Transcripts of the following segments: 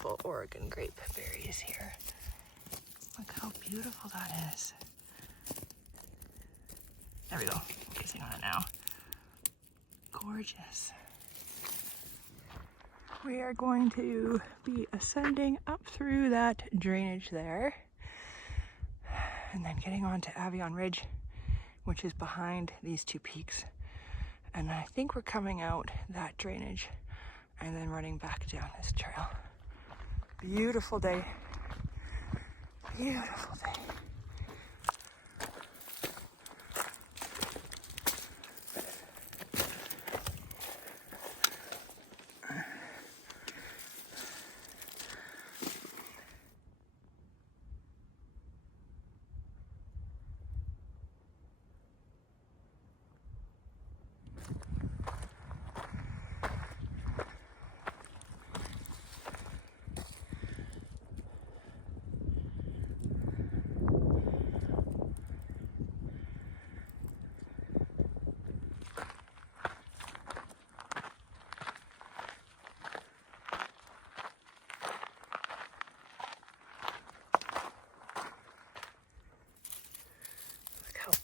beautiful Oregon grape berries here. Look how beautiful that is. There we go, focusing on it now. Gorgeous. We are going to be ascending up through that drainage there and then getting on to Avion Ridge, which is behind these two peaks. And I think we're coming out that drainage and then running back down this trail. Beautiful day. Beautiful day.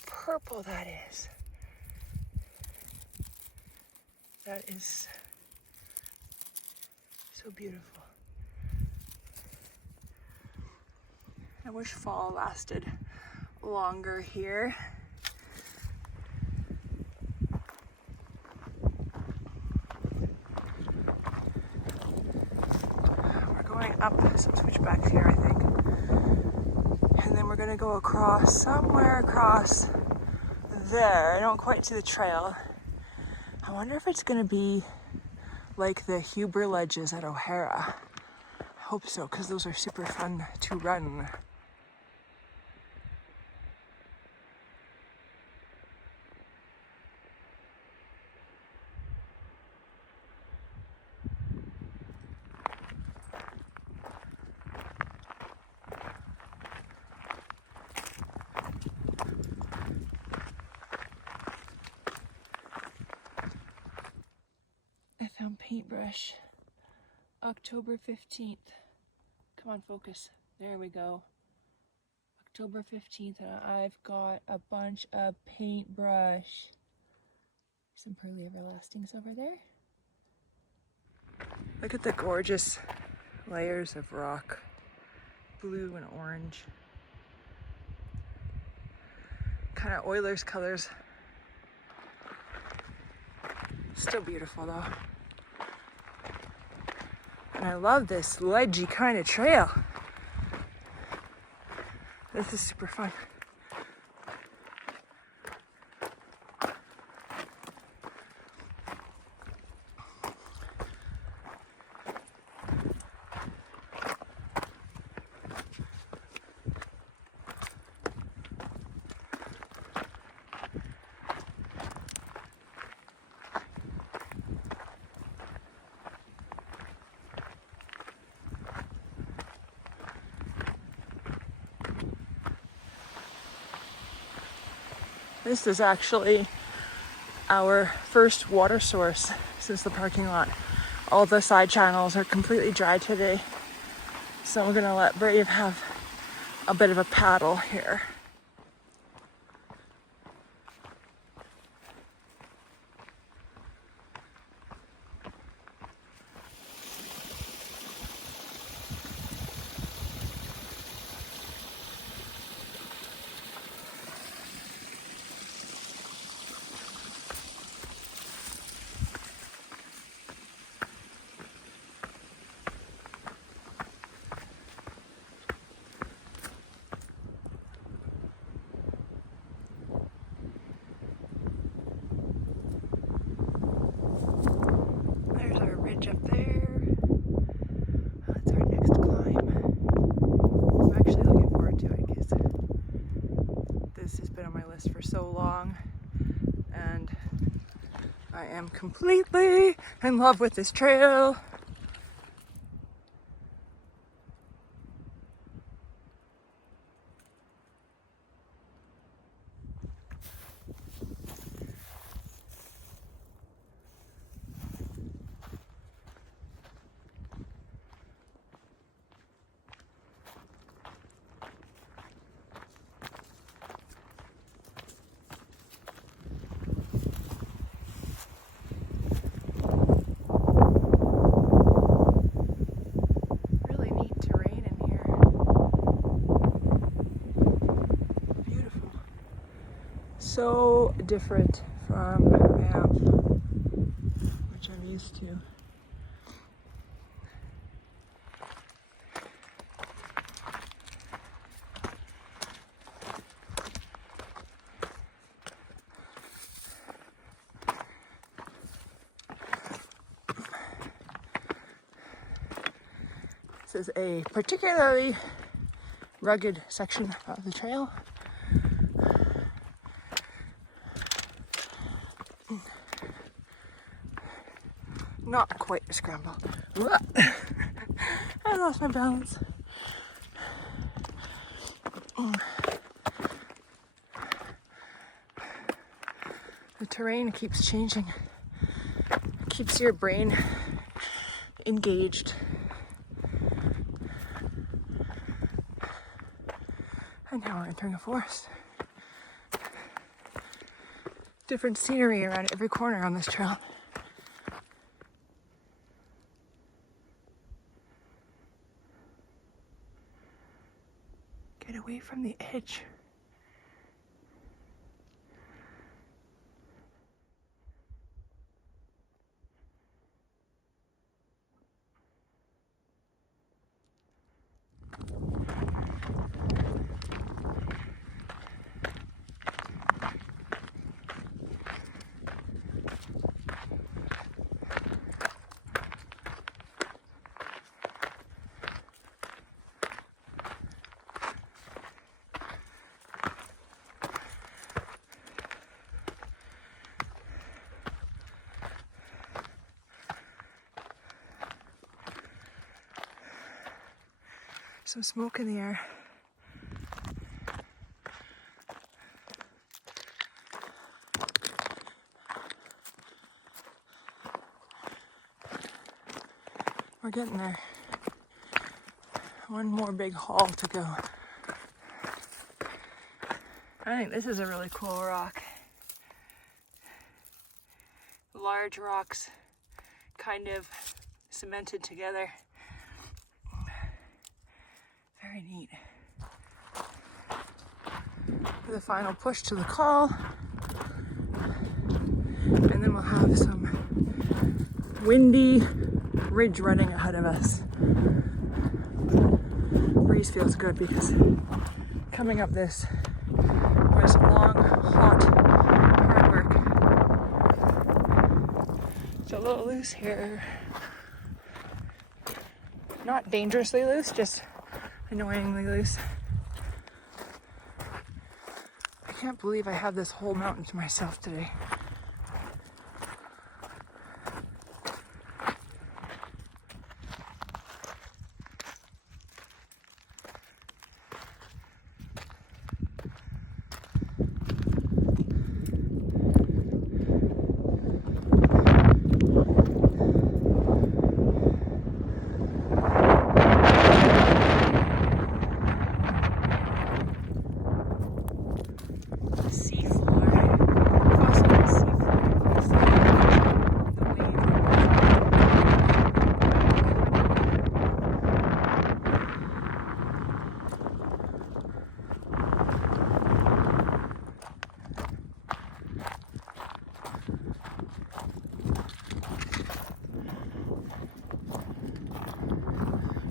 Purple that is. That is so beautiful. I wish fall lasted longer here. We're going up some switchbacks here, I think. And then we're gonna go across, somewhere across there. I don't quite see the trail. I wonder if it's gonna be like the Huber Ledges at O'Hara. I hope so, because those are super fun to run. I found paintbrush. October 15th. Come on, focus. There we go. October 15th, and I've got a bunch of paintbrush. Some Pearly Everlastings over there. Look at the gorgeous layers of rock. Blue and orange. Kind of Oilers colors. Still beautiful though. And I love this ledgy kind of trail. This is super fun. This is actually our first water source since the parking lot. All the side channels are completely dry today, so we're gonna let Brave have a bit of a paddle here. Up there. That's our next climb. I'm actually looking forward to it because this has been on my list for so long, and I am completely in love with this trail. different from Banff, which I'm used to. This is a particularly rugged section of the trail. Not quite a scramble. I lost my balance. The terrain keeps changing. It keeps your brain engaged. And now we're entering a forest. Different scenery around every corner on this trail. Get away from the edge. Some smoke in the air. We're getting there. One more big haul to go. I think this is a really cool rock. Large rocks kind of cemented together. Very neat. For the final push to the call. And then we'll have some windy ridge running ahead of us. Breeze feels good because coming up this was long, hot, hard work. It's a little loose here. Not dangerously loose, just annoyingly loose. I can't believe I have this whole mountain to myself today.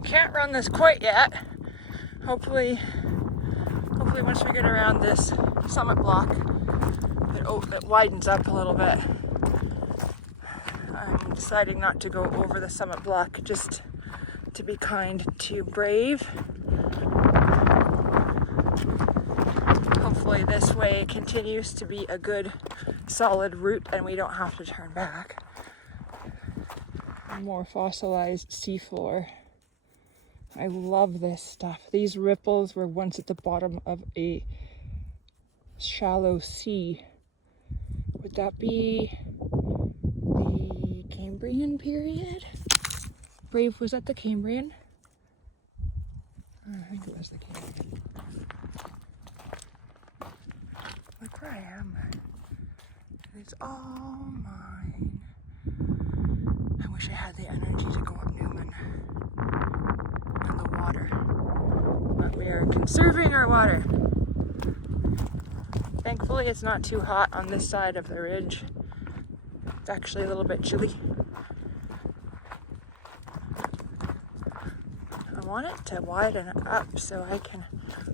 Can't run this quite yet. Hopefully once we get around this summit block, it widens up a little bit. I'm deciding not to go over the summit block, just to be kind to Brave. Hopefully this way continues to be a good solid route and we don't have to turn back. More fossilized seafloor. I love this stuff. These ripples were once at the bottom of a shallow sea. Would that be the Cambrian period? Brave, was that the Cambrian? I think it was the Cambrian. Look where I am. It's all mine. I wish I had the energy to go up Newman. And the water. But we are conserving our water. Thankfully, it's not too hot on this side of the ridge. It's actually a little bit chilly. I want it to widen up so I can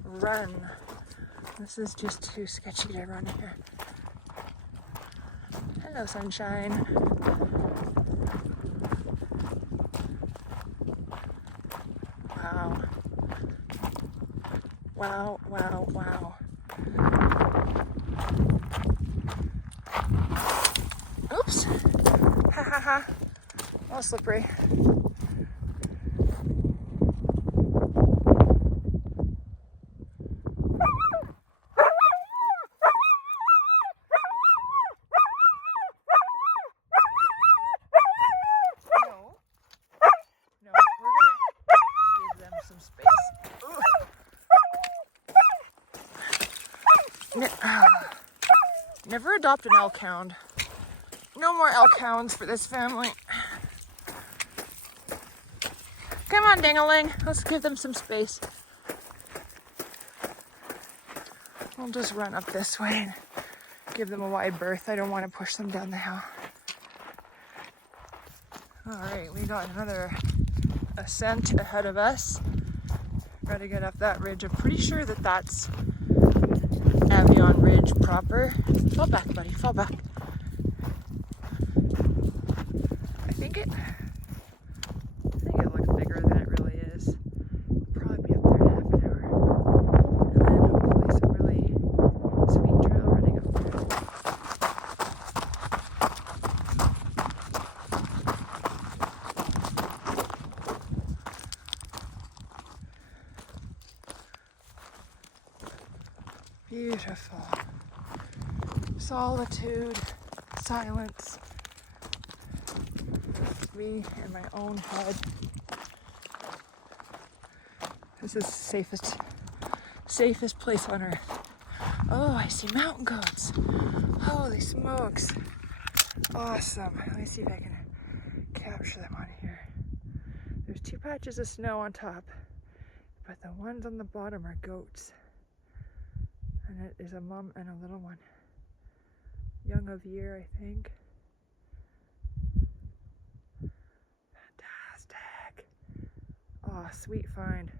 run. This is just too sketchy to run here. Hello, sunshine. Wow. Wow, wow, wow. Oops. Ha ha ha. Oh, slippery. Never adopt an elk hound. No more elk hounds for this family. Come on, ding-a-ling. Let's give them some space. We'll just run up this way and give them a wide berth. I don't want to push them down the hill. All right, we got another ascent ahead of us. Gotta get up that ridge. I'm pretty sure that that's Avion Ridge proper. Fall back, buddy, fall back. I think it looks bigger than it really is. Probably be up there in half an hour. And then hopefully some really sweet trail running up there. Beautiful. Solitude, silence, me in my own head. This is the safest place on earth. Oh, I see mountain goats. Holy smokes. Awesome. Let me see if I can capture them on here. There's 2 patches of snow on top, but the ones on the bottom are goats. And it is a mom and a little one. Young of year, I think. Fantastic. Oh, sweet find.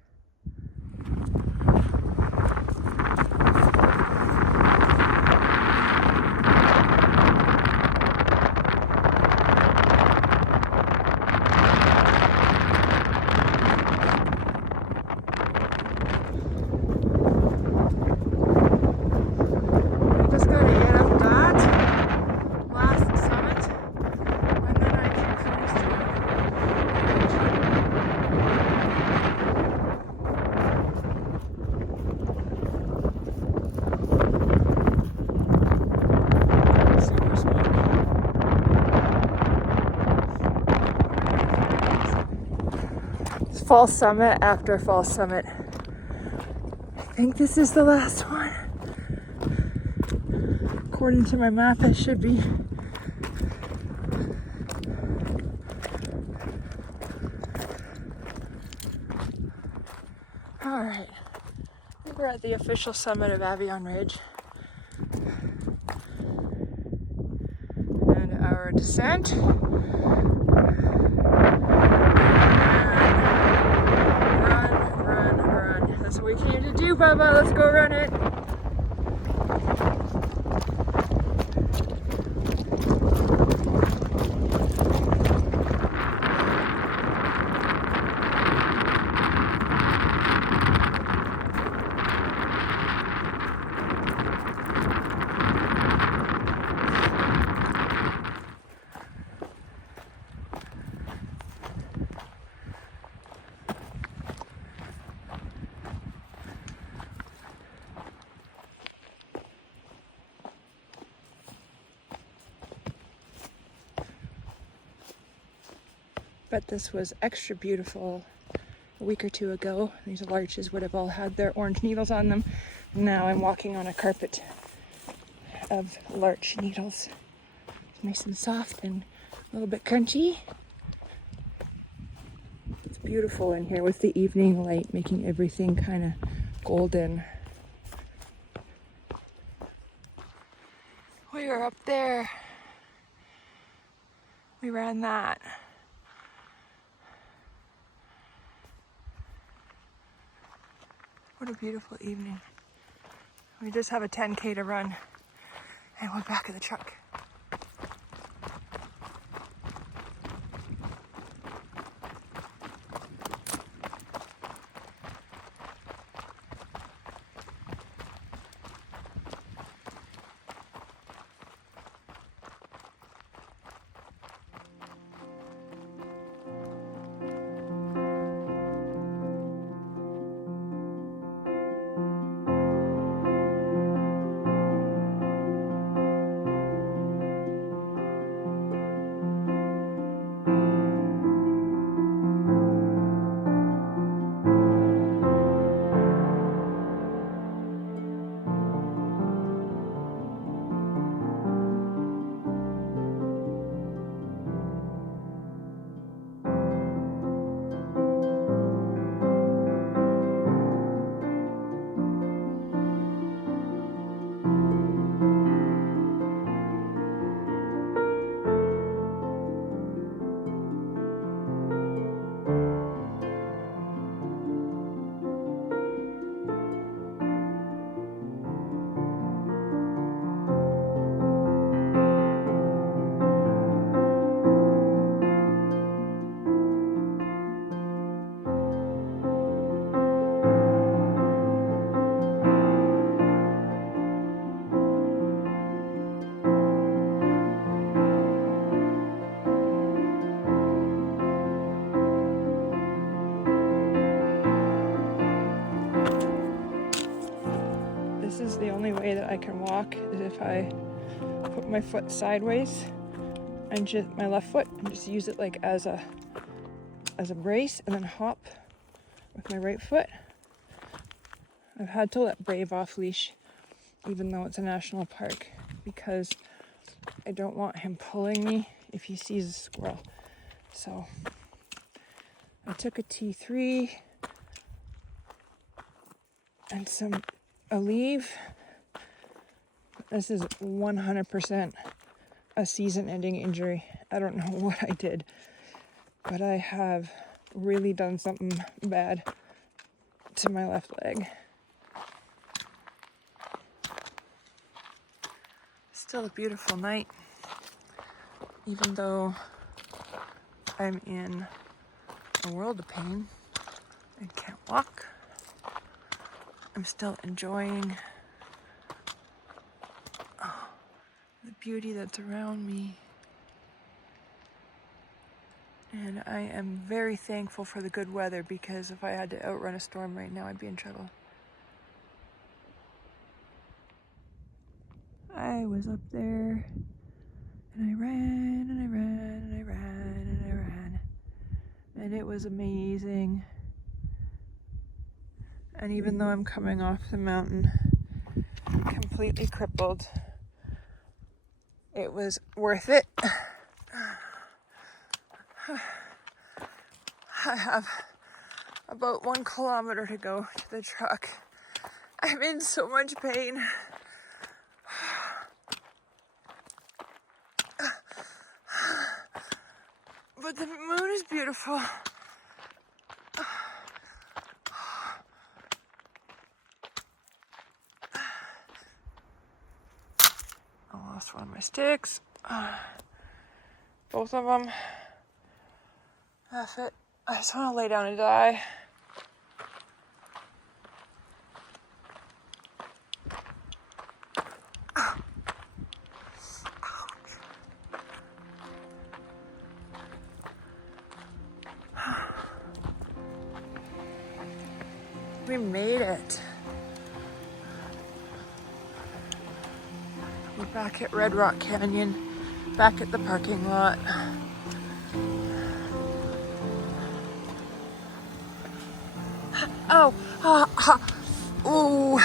Fall summit after fall summit. I think this is the last one. According to my map, it should be. All right, I think we're at the official summit of Avion Ridge. And our descent. That's what we came to do, Bubba. Let's go run it. But this was extra beautiful a week or 2 ago. These larches would have all had their orange needles on them. Now I'm walking on a carpet of larch needles. It's nice and soft and a little bit crunchy. It's beautiful in here with the evening light making everything kind of golden. were up there. We ran that. What a beautiful evening. We just have a 10K to run and we're back in the truck. This is the only way that I can walk, is if I put my foot sideways and just my left foot and just use it like as a brace and then hop with my right foot. I've had to let Brave off leash even though it's a national park because I don't want him pulling me if he sees a squirrel. So I took a T3 and a leave. This is 100% a season-ending injury. I don't know what I did, but I have really done something bad to my left leg. Still a beautiful night, even though I'm in a world of pain and can't walk. I'm still enjoying the beauty that's around me. And I am very thankful for the good weather because if I had to outrun a storm right now, I'd be in trouble. I was up there and I ran and I ran and I ran and I ran. And it was amazing. And even though I'm coming off the mountain completely crippled, it was worth it. I have about 1 kilometer to go to the truck. I'm in so much pain. But the moon is beautiful. I lost one of my sticks. Both of them. That's it. I just want to lay down and die. We made it. We're back at Red Rock Canyon, back at the parking lot. Oh, ooh.